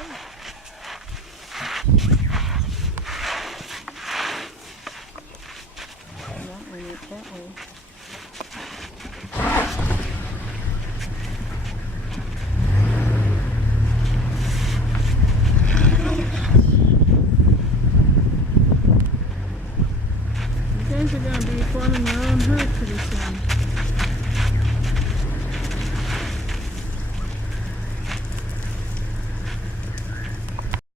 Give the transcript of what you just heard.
That way, that way. You guys are going to be forming your own herd pretty soon.